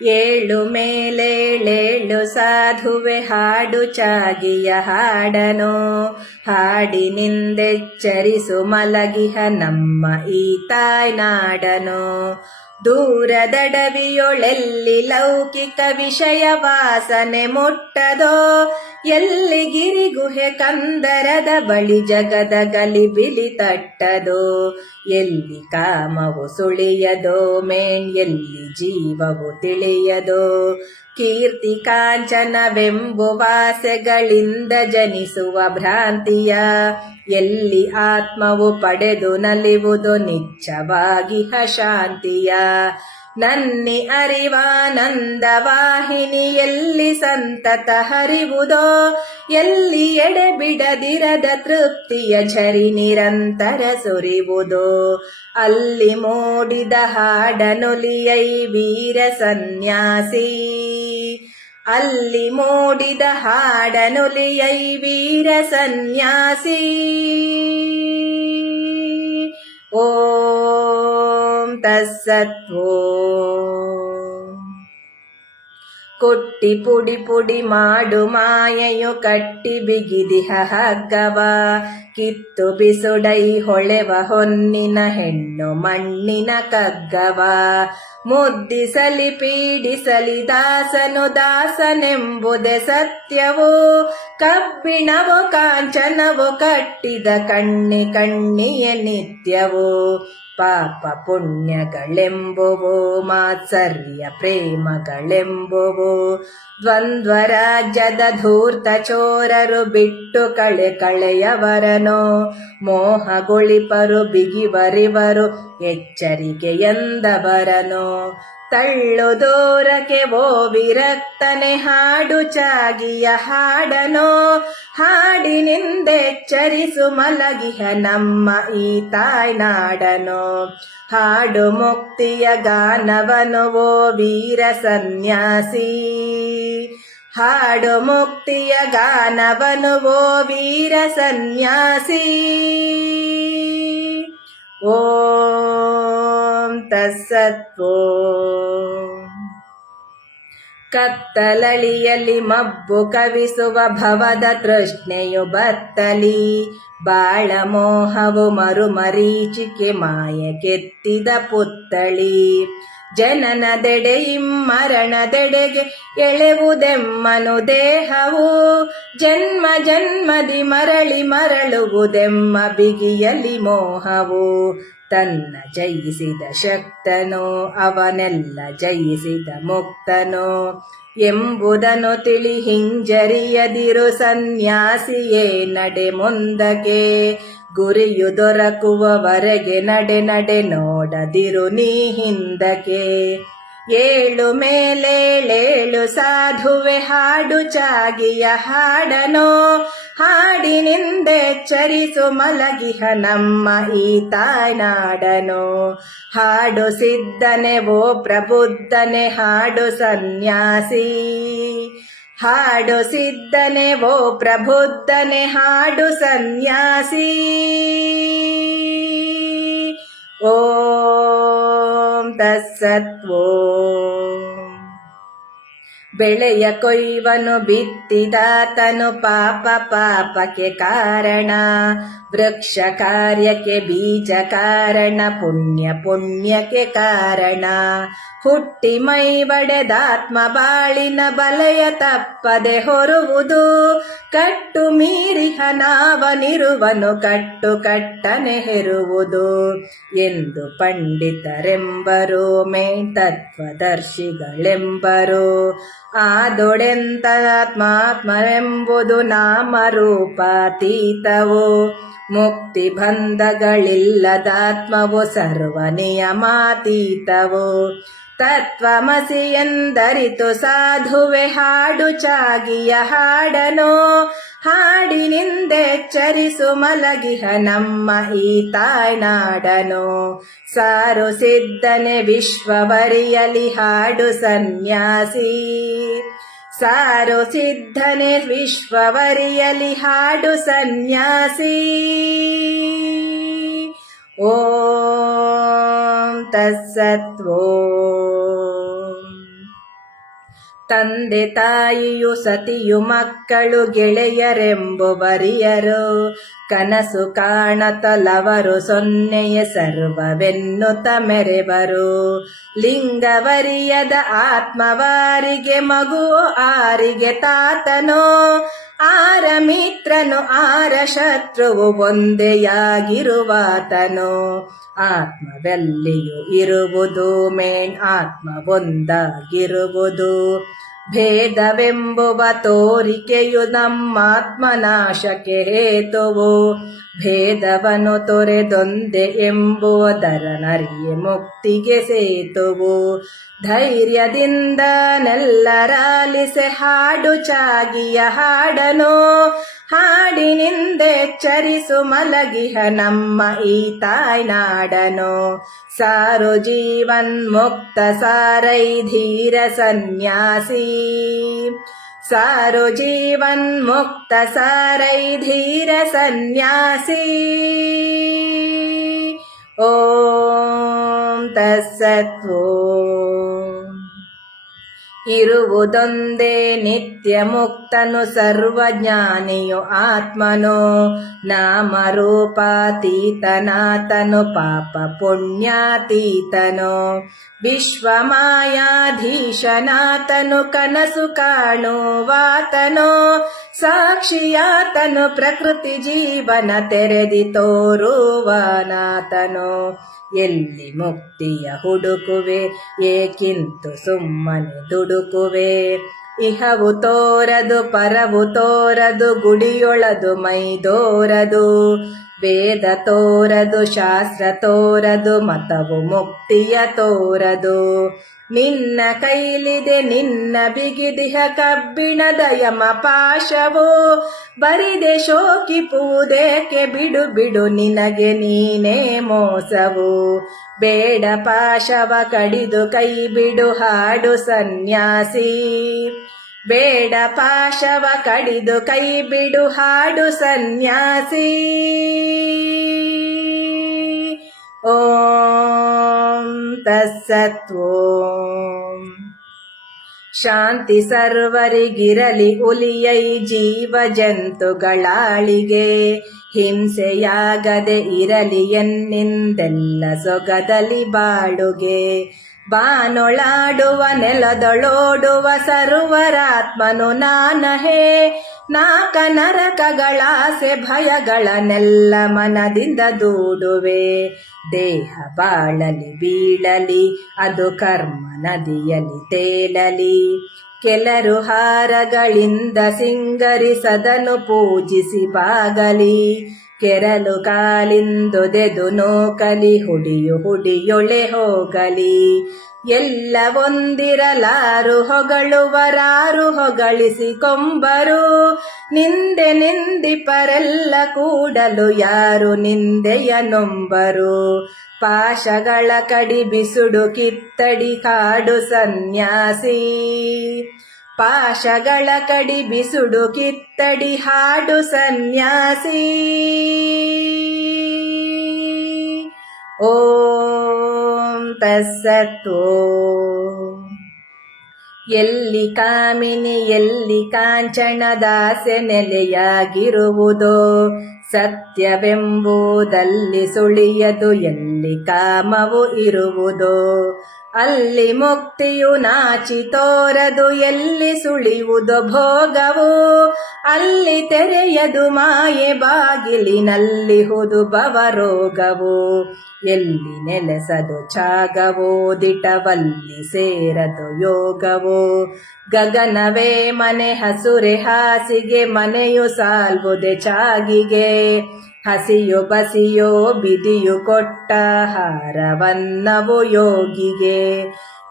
ಏಳು ಮೇಲೇಳೇಳು ಸಾಧುವೆ ಹಾಡು ಚಾಗಿಯ ಹಾಡನು ನಿಂದೆಚ್ಚರಿಸು ಮಲಗಿಹ ನಮ್ಮ ಈ ತಾಯ್ನಾಡನು ದೂರದಡವಿಯೊಳೆಲ್ಲಿ ಲೌಕಿಕ ವಿಷಯ ವಾಸನೆ ಮುಟ್ಟದೋ? ಎಲ್ಲಿ ಗಿರಿ ಗುಹೆ ಕಂದರದ ಬಳಿ ಜಗದ ಗಲಿಬಿಲಿ ತಟ್ಟದೋ? ಎಲ್ಲಿ ಕಾಮವು ಸುಳಿಯದೋ ಮೇಣ್ ಎಲ್ಲಿ ಜೀವವು ತಿಳಿಯದೋ? ಕೀರ್ತಿ ಕಾಂಚನವೆಂಬುವಾಸೆಗಳಿಂದ ಜನಿಸುವ ಭ್ರಾಂತಿಯ ಎಲ್ಲಿ ಆತ್ಮವು ಪಡೆದು ನಲಿವುದು ನಿಚ್ಚವಾಗಿ ಶಾಂತಿಯ ನನ್ನಿ ಅರಿವಾನಂದ ವಾಹಿನಿ ಎಲ್ಲಿ ಸಂತತ ಹರಿವುದೋ? ಎಲ್ಲಿ ಎಡೆ ಬಿಡದಿರದ ತೃಪ್ತಿಯ ಝರಿ ನಿರಂತರ ಸುರಿವುದೋ? ಅಲ್ಲಿ ಮೂಡಿದ ಹಾಡನುಲಿಯೈ ವೀರ ಸನ್ಯಾಸಿ. ಅಲ್ಲಿ ಮೂಡಿದ ಹಾಡನುಲಿಯೈ ವೀರ ಸನ್ಯಾಸಿ. ಓಂ ತಸ್ಸತ್ವೋ ಕೊಟ್ಟಿ ಪುಡಿ ಪುಡಿ ಮಾಡು ಮಾಯೆಯು ಕಟ್ಟಿ ಬಿಗಿದಿಹ ಹಗ್ಗವ. ಕಿತ್ತು ಬಿಸುಡೈ ಹೊಳೆವ ಹೊನ್ನಿನ ಹೆಣ್ಣು ಮಣ್ಣಿನ ಕಗ್ಗವ. ಮುದ್ದಿಸಲಿ ಪೀಡಿಸಲಿ ದಾಸನು ದಾಸನೆಂಬುದೇ ಸತ್ಯವು. ಕಬ್ಬಿಣವು ಕಾಂಚನವು ಕಟ್ಟಿದ ಕಣ್ಣಿ ಕಣ್ಣಿಯ ನಿತ್ಯವು. ಪಾಪ ಪುಣ್ಯಗಳೆಂಬುವು, ಮಾತ್ಸರ್ಯ ಪ್ರೇಮಗಳೆಂಬುವು ದ್ವಂದ್ವ ರಾಜ್ಯದ ಧೂರ್ತ ಚೋರರು ಬಿಟ್ಟು ಕಳೆ ಕಳೆಯವರನು, ಮೋಹಗೊಳಿಪರು ಬಿಗಿವರಿವರು ಎಚ್ಚರಿಕೆ ಎಂದವರನು ತಳ್ಳು ದೋರಕೆ ಓ ವಿರಕ್ತನೆ ಹಾಡು ಚಾಗಿಯ ಹಾಡನೋ ಹಾಡಿನಿಂದೆಚ್ಚರಿಸು ಮಲಗಿಹ ನಮ್ಮ ಈ ತಾಯ್ನಾಡನೋ ಹಾಡು ಮುಕ್ತಿಯ ಗಾನವನು ಓ ವೀರ ಸನ್ಯಾಸಿ. ಹಾಡು ಮುಕ್ತಿಯ ಗಾನವನು ಓ ವೀರ ಸನ್ಯಾಸಿ. ಓಂ ತಸ್ಸತ್ವೋ ಕತ್ತಲಳಿಯಲ್ಲಿ ಮಬ್ಬು ಕವಿಸುವ ಭವದ ತೃಷ್ಣೆಯು ಬತ್ತಲಿ ಬಾಳ ಮೋಹವು ಮರು ಮರೀಚಿಕೆ ಮಾಯ ಕೆತ್ತಿದ ಪುತ್ತಳಿ ಜನನದೆಡೆ ಇಮ್ಮರಣದೆಡೆಗೆ ಎಳೆವುದೆಮ್ಮನು ದೇಹವು ಜನ್ಮ ಜನ್ಮದಿ ಮರಳಿ ಮರಳುವುದೆಮ್ಮ ಬಿಗಿಯಲಿ ಮೋಹವು ತನ್ನ ಜಯಿಸಿದ ಶಕ್ತನೋ, ಅವನೆಲ್ಲ ಜಯಿಸಿದ ಮುಕ್ತನೋ. ಎಂಬುದನ್ನು ತಿಳಿ ಹಿಂಜರಿಯದಿರು ಸನ್ಯಾಸಿಯೇ, ನಡೆ ಮುಂದಕ್ಕೆ. ಗುರಿಯು ದೊರಕುವವರೆಗೆ ನಡೆ ನಡೆ ನೋಡದಿರು ನೀ ಹಿಂದಕ್ಕೆ. ಏಳು ಮೇಲೇಳೇಳು ಸಾಧುವೆ ಹಾಡು ಚಾಗಿಯ ಹಾಡನೋ, ಹಾಡಿನಿಂದೆಚ್ಚರಿಸು ಮಲಗಿಹ ನಮ್ಮ ಈ ತಾಯ್ನಾಡನೋ. ಹಾಡು ಸಿದ್ಧನೆ ಓ ಪ್ರಬುದ್ಧನೆ, ಹಾಡು ಸನ್ಯಾಸಿ. ಹಾಡು ಸಿದ್ಧನೆ ಓ ಪ್ರಬುದ್ಧನೆ, ಹಾಡು ಸನ್ಯಾಸಿ. ಓಂ ತತ್ಸತ್ವೋ ಬೆಳೆಯ ಕೊಯ್ವನು ಬಿತ್ತಿದಾತನು ಪಾಪ ಪಾಪಕ್ಕೆ ಕಾರಣ. ವೃಕ್ಷ ಕಾರ್ಯಕ್ಕೆ ಬೀಜ ಕಾರಣ, ಪುಣ್ಯ ಪುಣ್ಯಕ್ಕೆ ಕಾರಣ. ಹುಟ್ಟಿ ಮೈ ಬಡೆದಾತ್ಮ ಬಾಳಿನ ಬಲಯ ತಪ್ಪದೆ ಹೊರುವುದು. ಕಟ್ಟು ಮೀರಿ ನಾವನಿರುವನು ಕಟ್ಟು ಕಟ್ಟನೆ ಹೆರುವುದು. ಎಂದು ಪಂಡಿತರೆಂಬರು ಮೇ ತತ್ವದರ್ಶಿಗಳೆಂಬರು. ಆದೊಡೆಂತಾತ್ಮಾತ್ಮರೆಂಬುದು ನಾಮರೂಪಾತೀತವು. ಮುಕ್ತಿ ಬಂಧಗಳಿಲ್ಲದಾತ್ಮವು ಸರ್ವ ನಿಯಮಾತೀತವು ತತ್ವಮಸಿ ಎಂದರಿತು ಸಾಧುವೆ ಹಾಡು ಚಾಗಿಯ ಹಾಡನೋ, ಹಾಡಿನಿಂದೆಚ್ಚರಿಸು ಮಲಗಿಹ ನಮ್ಮ ಈ ತಾಯ್ನಾಡನು. ಸಾರು ಸಿದ್ಧನೆ ವಿಶ್ವವರಿಯಲಿ ಹಾಡು ಸನ್ಯಾಸಿ. ಸಾರು ಸಿದ್ಧನೆ ವಿಶ್ವವರಿಯಲಿ ಹಾಡು ಸನ್ಯಾಸಿ. ಓಂ ತತ್ಸತ್ವೋ ತಂದೆ ತಾಯಿಯು ಸತಿಯು ಮಕ್ಕಳು ಗೆಳೆಯರೆಂಬುವರಿಯರು, ಕನಸು ಕಾಣತಲವರು ಸೊನ್ನೆಯ ಸರ್ವವೆನ್ನುತ್ತ ಮೆರೆವರು. ಲಿಂಗವರಿಯದ ಆತ್ಮವಾರಿಗೆ ಮಗು ಆರಿಗೆ ತಾತನೋ ಆರ ಮಿತ್ರನು ಆರ ಶತ್ರುವು ಒಂದೆಯಾಗಿರುವಾತನು. ಆತ್ಮದಲ್ಲಿಯೂ ಇರುವುದು ಮೇನ್ ಆತ್ಮ ಒಂದಾಗಿರುವುದು. ಭೇದವೆಂಬುವ ತೋರಿಕೆಯು ನಮ್ಮಾತ್ಮನಾಶಕ್ಕೆ ಹೇತುವು. ಭೇದವನ್ನು ತೊರೆದೊಂದೆ ಎಂಬುವುದರ ನರಿಯ ಮುಕ್ತಿಗೆ ಸೇತುವು. ಧೈರ್ಯದಿಂದ ನೆಲ್ಲರಾಲಿಸೆ ಹಾಡು ಚಾಗಿಯ ಹಾಡನು. ಹಾಡಿನಿಂದೆಚ್ಚರಿಸು ಮಲಗಿಹ ನಮ್ಮ ಈ ತಾಯ್ನಾಡನು ಸಾರು ಜೀವನ್ ಮುಕ್ತ ಸಾರೈ ಧೀರ ಸನ್ಯಾಸಿ. सारुजीवन्मुक्तसारैधीरसन्न्यासी। ॐ तस्सत्वो ಇರುವುದೊಂದೇ ನಿತ್ಯ ಮುಕ್ತನು ಸರ್ವಜ್ಞಾನಿಯು ಆತ್ಮನು ನಾಮರೂಪಾತೀತನಾತನು ಪಾಪ ಪುಣ್ಯಾತೀತನು ವಿಶ್ವಮಾಯಾಧೀಶನಾತನು ಕನಸು ಕಾಣುವಾತನು ಸಾಕ್ಷಿಯಾತನು ಪ್ರಕೃತಿ ಜೀವನ ತೆರೆದಿ ತೋರುವನಾತನು ಎಲ್ಲಿ ಮುಕ್ತಿಯ ಹುಡುಕುವೆ? ಏಕಿಂತು ಸುಮ್ಮನೆ ದುಡುಕುವೆ? ಇಹವು ತೋರದು ಪರವು ತೋರದು ಗುಡಿಯೊಳದು ಮೈದೋರದು ವೇದ ತೋರದು, ಶಾಸ್ತ್ರ ತೋರದು, ಮತವು ಮುಕ್ತಿಯ ತೋರದು. ನಿನ್ನ ಕೈಲಿದೆ, ನಿನ್ನ ಬಿಗಿದಿಹ ಕಬ್ಬಿಣದ ಯಮ ಪಾಶವು. ಬರಿದೆ ಶೋಕಿ ಪೂದೇಕೆ, ಬಿಡು ಬಿಡು, ನಿನಗೆ ನೀನೇ ಮೋಸವು. ಬೇಡ ಪಾಶವ, ಕಡಿದು ಕೈ ಬಿಡು, ಹಾಡು ಸನ್ಯಾಸಿ. ಬೇಡ ಪಾಶವ ಕಡಿದು ಕೈ ಬಿಡು ಹಾಡು ಸನ್ಯಾಸಿ. ಓಂ ತತ್ಸತ್ವೋ. ಶಾಂತಿ ಸರ್ವರಿಗಿರಲಿ ಉಲಿಯೈ ಜೀವ ಜಂತುಗಳಾಳಿಗೆ. ಹಿಂಸೆಯಾಗದೆ ಇರಲಿ ಎನ್ನಿಂದೆಲ್ಲ ಸೊಗದಲಿ ಬಾಳುಗೆ. ಬಾನೊಳಾಡುವ ನೆಲದೊಳೋಡುವ ಸರ್ವರಾತ್ಮನು ನಾನಹೇ. ನಾಕ ನರಕಗಳಾಸೆ ಭಯಗಳನ್ನೆಲ್ಲ ಮನದಿಂದ ದೂಡುವೆ. ದೇಹ ಬಾಳಲಿ ಬೀಳಲಿ, ಅದು ಕರ್ಮ ನದಿಯಲಿ ತೇಲಲಿ ಕೆಲರು ಹಾರಗಳಿಂದ ಸಿಂಗರಿಸದನು ಪೂಜಿಸಿ ಬಾಗಲಿ. ಕೆರಲು ಕಾಲಿಂದೊದೆದು ನೋಕಲಿ, ಹುಡಿಯು ಹುಡಿಯೊಳೆ ಹೋಗಲಿ. ಎಲ್ಲ ಒಂದಿರಲಾರು ಹೊಗಳುವರಾರು ಹೊಗಳಿಸಿ ಕೊಂಬರು. ನಿಂದೆ ನಿಂದಿಪರೆಲ್ಲ ಕೂಡಲು ಯಾರು ನಿಂದೆಯ ನೊಂಬರು. ಪಾಶಗಳ ಕಡಿ ಬಿಸುಡು ಕಿತ್ತಡಿ ಕಾಡು ಸನ್ಯಾಸಿ. ಪಾಶಗಳ ಕಡಿ ಬಿಸುಡು ಕಿತ್ತಡಿ ಹಾಡು ಸನ್ಯಾಸಿ. ಓಂ ತತ್ಸತ್ವೋ ಎಲ್ಲಿ ಕಾಮಿನಿ ಎಲ್ಲಿ ಕಾಂಚನದಾಸೆ ನೆಲೆಯಾಗಿರುವುದೋ ಸತ್ಯವೆಂಬುದಲ್ಲಿ ಸುಳಿಯದು, ಎಲ್ಲಿ ಕಾಮವು ಇರುವುದೋ, ಅಲ್ಲಿ ಮುಕ್ತಿಯು ನಾಚಿ ತೋರದು, ಎಲ್ಲಿ ಸುಳಿಯುವುದು ಭೋಗವು, ಅಲ್ಲಿ ತೆರೆಯದು ಮಾಯೆ ಬಾಗಿಲಿನಲ್ಲಿ ಹುದು ಬವರೋಗವು ಎಲ್ಲಿ ನೆಲೆಸದು ಛಾಗವೋ ದಿಟವಲ್ಲಿ ಸೇರದು ಯೋಗವೋ, ಗಗನವೇ ಮನೆ ಹಸುರೆ ಹಾಸಿಗೆ ಮನೆಯು ಸಾಲ್ವುದೆ ಚಾಗಿಗೆ ಹಸಿಯು ಬಸಿಯೋ ಬಿದಿಯು ಕೊಟ್ಟ ಹಾರವನ್ನವು ಯೋಗಿಗೆ.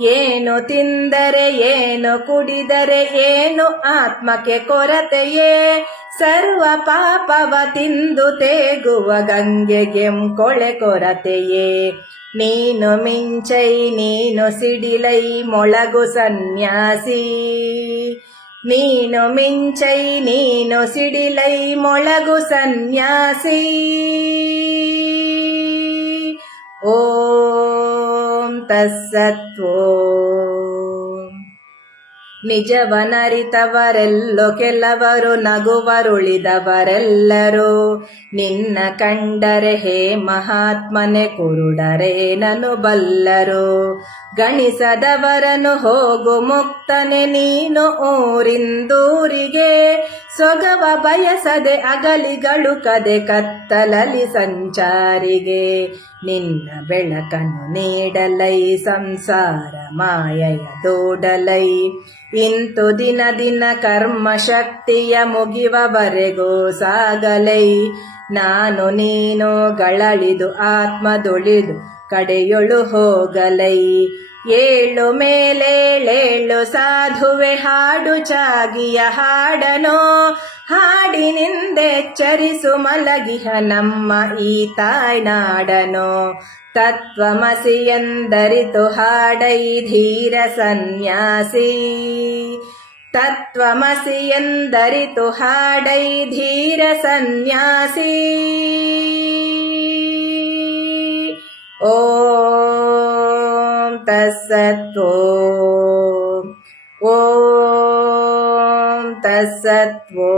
ಏನು ತಿಂದರೆ ಏನು ಕುಡಿದರೆ ಏನು ಆತ್ಮಕ್ಕೆ ಕೊರತೆಯೇ. ಸರ್ವ ಪಾಪವ ತಿಂದು ತೇಗುವ ಗಂಗೆಗೆಂ ಕೊಳೆ ಕೊರತೆಯೇ. ನೀನು ಮಿಂಚೈ, ನೀನು ಸಿಡಿಲೈ, ಮೊಳಗು ಸನ್ಯಾಸಿ. ನೀನು ಮಿಂಚೈ, ನೀನು ಸಿಡಿಲೈ, ಮೊಳಗು ಸನ್ಯಾಸಿ. ಓಂ ತತ್ಸತ್ವೋ. ನಿಜವನರಿತವರೆಲ್ಲೋ, ಕೆಲವರು ನಗುವರುಳಿದವರೆಲ್ಲರೂ, ನಿನ್ನ ಕಂಡರೆ ಹೇ ಮಹಾತ್ಮನೆ ಕುರುಡರೇನನು ಬಲ್ಲರು ಗಣಿಸದವರನು ಹೋಗು ಮುಕ್ತನೆ ನೀನು ಊರಿಂದೂರಿಗೆ. ಸೊಗವ ಬಯಸದೆ ಅಗಲಿಗಳು ಕದೆ ಕತ್ತಲಲಿ ಸಂಚಾರಿಗೆ. ನಿನ್ನ ಬೆಳಕನ್ನು ನೀಡಲೈ, ಸಂಸಾರ ಮಾಯಯ ದೋಡಲೈ. ಇಂತು ದಿನ ದಿನ ಕರ್ಮ ಶಕ್ತಿಯ ಮುಗಿವವರೆಗೂ ಸಾಗಲೈ. ನಾನು ನೀನು ಗಳಳಿದು ಆತ್ಮದೊಳಿದು ಕಡೆಯೊಳು ಹೋಗಲೈ. ಏಳು ಮೇಲೇಳೇಳು ಸಾಧುವೆ ಹಾಡು ಚಾಗಿಯ ಹಾಡನೋ ಹಾಡಿನಿಂದೆಚ್ಚರಿಸು ಮಲಗಿಹ ನಮ್ಮ ಈ ತಾಯ್ನಾಡನೋ. ತತ್ವಮಸಿ ಎಂದರಿತು ಹಾಡೈ ಧೀರ ಸನ್ಯಾಸಿ. ತತ್ವಮಸಿ ಎಂದರಿತು ಹಾಡೈ ಧೀರ ಸನ್ಯಾಸಿ ಓಂ ತತ್ಸತ್ವೋ ಓಂ ತತ್ಸತ್ವೋ